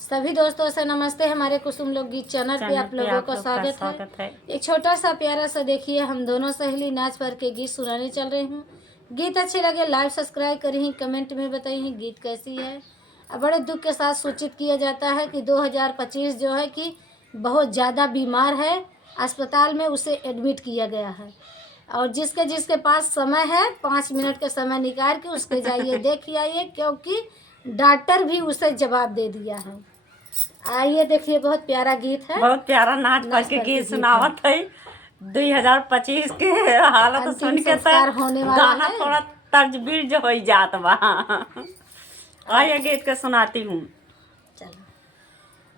सभी दोस्तों से नमस्ते। हमारे कुसुम लोकगीत चैनल पे आप लोगों का स्वागत है। एक छोटा सा प्यारा सा देखिए, हम दोनों सहेली नाच पर के गीत सुनाने चल रहे हूँ। गीत अच्छे लगे लाइव सब्सक्राइब करें, कमेंट में बताइए गीत कैसी है। अब बड़े दुख के साथ सूचित किया जाता है कि 2025 जो है कि बहुत ज़्यादा बीमार है, अस्पताल में उसे एडमिट किया गया है। और जिसके जिसके पास समय है 5 मिनट का समय निकाल के उसके जाइए देखिए आइए, क्योंकि डॉक्टर भी उसे जवाब दे दिया है। आइए देखिए, बहुत प्यारा गीत है, बहुत प्यारा नाच पर के गीत सुनावत है। 2025 के हालत सुन के होने वाला गाना है। थोड़ा तजबीज हो जात बा। आइए गीत के सुनाती हूँ।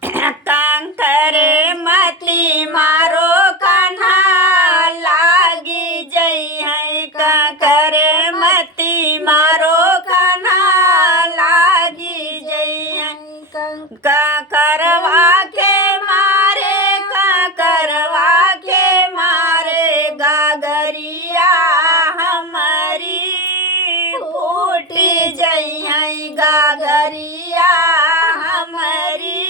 कंकर मती मारो कान्हा लागी जई है, कंकर मती मारो कान्हा लागी जई है। करवा के मारे, करवा के मारे गागरिया हमारी फूटी जई है, गागरिया हमारी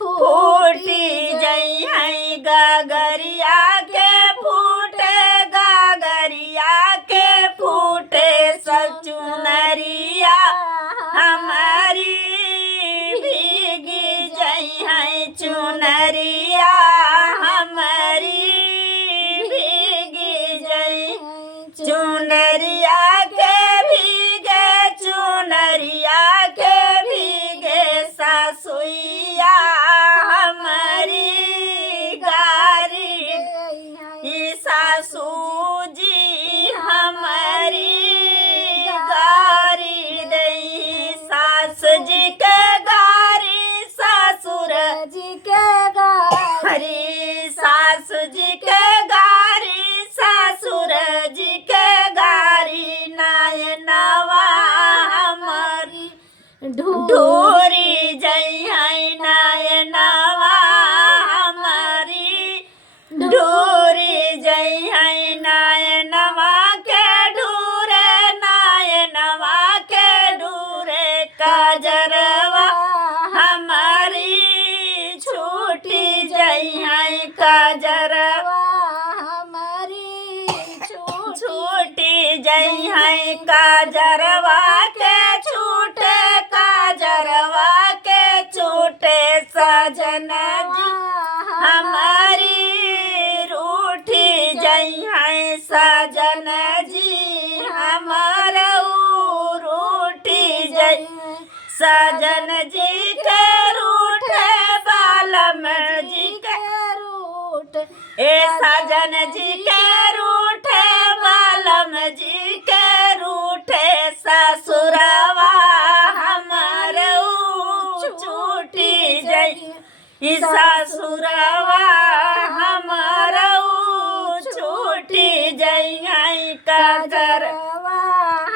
फूटी जई है। गागरिया के फूटे, गागरिया के फूटे सचुनरिया हमारी भीगी जई है, चुनरिया हमारी भीगी जई। चुनरिया के भीगे, चुनरिया के भीगे सासुइया हमारी गारी। सासू जी हमारी गारी दई, सास जी के गारी ससुर जी के गारी, सास जी के गारी ससुर जी के गारी। नायनवा हमारी ढूरी जई है, नायनवा हमारी ढूरी जई है। नायनवा के ढूरे, नायनवा के ढूरे काजरवा हमारी छूटी जई है, काजरवा हमारी छूटी जई है। काजरवा के छूटे, काजरवा के छूटे सजन जी हमारी रूठी जई है, सजन जी हमारा रूठी जई। सजन जी के रूठे, बालम जी के रूट ए सजन जी के रूठे, बालम जी के रूठे ससुरवा हमारा छूटी जई। ससुरवा